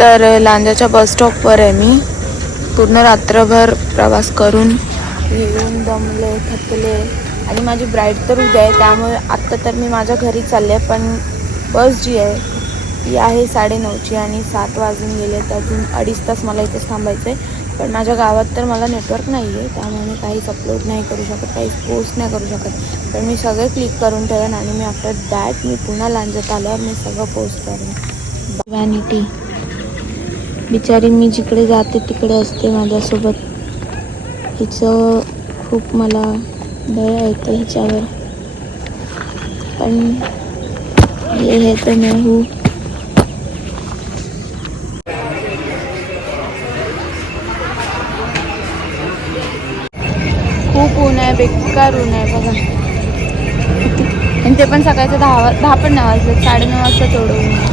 तर लांजाच्या बस स्टॉपवर आहे मी. पूर्ण रात्रभर प्रवास करून येऊन दमले, थकले आणि माझी ब्राईड तर उद्या आहे, त्यामुळे आत्ता तर मी माझ्या घरी चालले. पण बस जी आहे ती आहे 9:30ची आणि 7 वाजून गेले, तर अजून 2.5 तास मला इथेच थांबायचं आहे. पण माझ्या गावात तर मला नेटवर्क नाही आहे, त्यामुळे मी काहीच अपलोड नाही करू शकत, काहीच पोस्ट नाही करू शकत. पण मी सगळे क्लिक करून ठेवेन आणि मी आफ्टर दॅट मी पुन्हा लांजात आल्यावर मी सगळं पोस्ट करेन. व्हॅनिटी बिचारी मी जिकडे जाते तिकडे असते माझ्यासोबत. हिचं खूप मला दया येते हिच्यावर. पण ये है तो मैं हूँ. खूप ऊन आहे, बेकार ऊन आहे बघा. आणि ते पण सकाळचं 10 पण नाही वाजले, 9:30 वाजता तेवढं ऊन आहे.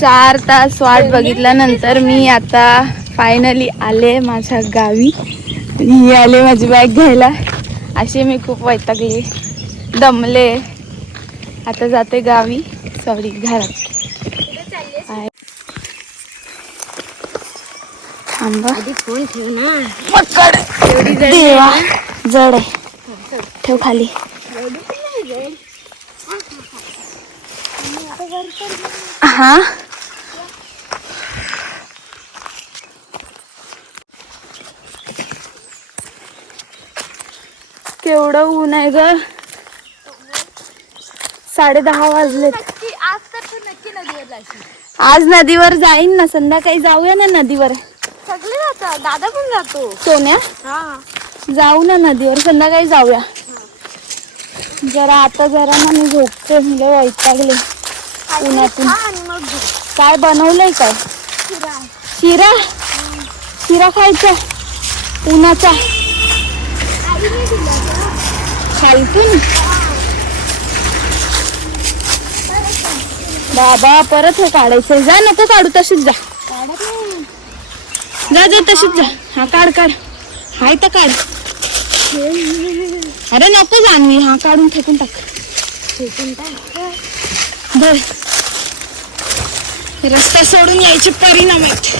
चार तास वाट बघितल्यानंतर मी आता फायनली आले माझ्या गावी. ही आले माझी बॅग घ्यायला. असे मी खूप वैतागले, दमले. आता जाते गावी, सॉरी घरात. थांबा, फोन ठेव ना, पकड. देवा जड आहे, ठेव खाली. हा केवढं ऊन आहे ग. 10:30 वाजलेत. आज नदीवर जाईन ना, संध्याकाळी जाऊया ना नदीवर. सगळे जातात, दादा पण जातो. सोन्या जाऊ ना नदीवर, संध्याकाळी जाऊया. जरा आता जरा ना मी झोपते, मुलं वैतागले उन्हातून. काय बनवलंय काय? शिरा. शिरा खायचा उन्हाचा. खालतून बाबा परत हे काढायचंय. जा, नको काढू, तशीच जा. जा जा तशीच जा. हा काढ काढ, हाय तर काढ. अरे नको जाणवी, हा काढून फेकून टाक. बर, रस्ता सोडून यायचे परिणाम आहेत.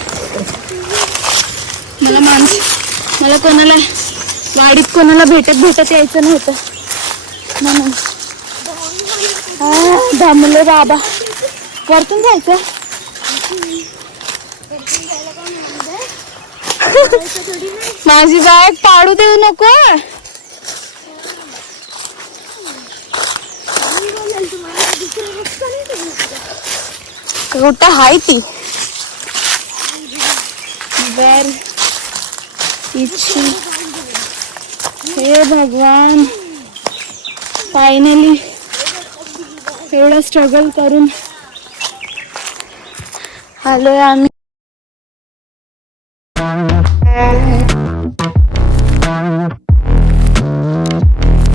मला कोणाला वाडीत कोणाला भेटत यायचं नव्हतं म्हणून. दमले बाबा. वरतून जायचं. माझी बॅग पाडू देऊ नको. कुठं हाय ती? बर इच्छी. हे भगवान, फायनली एवढं स्ट्रगल करून आलोय आम्ही.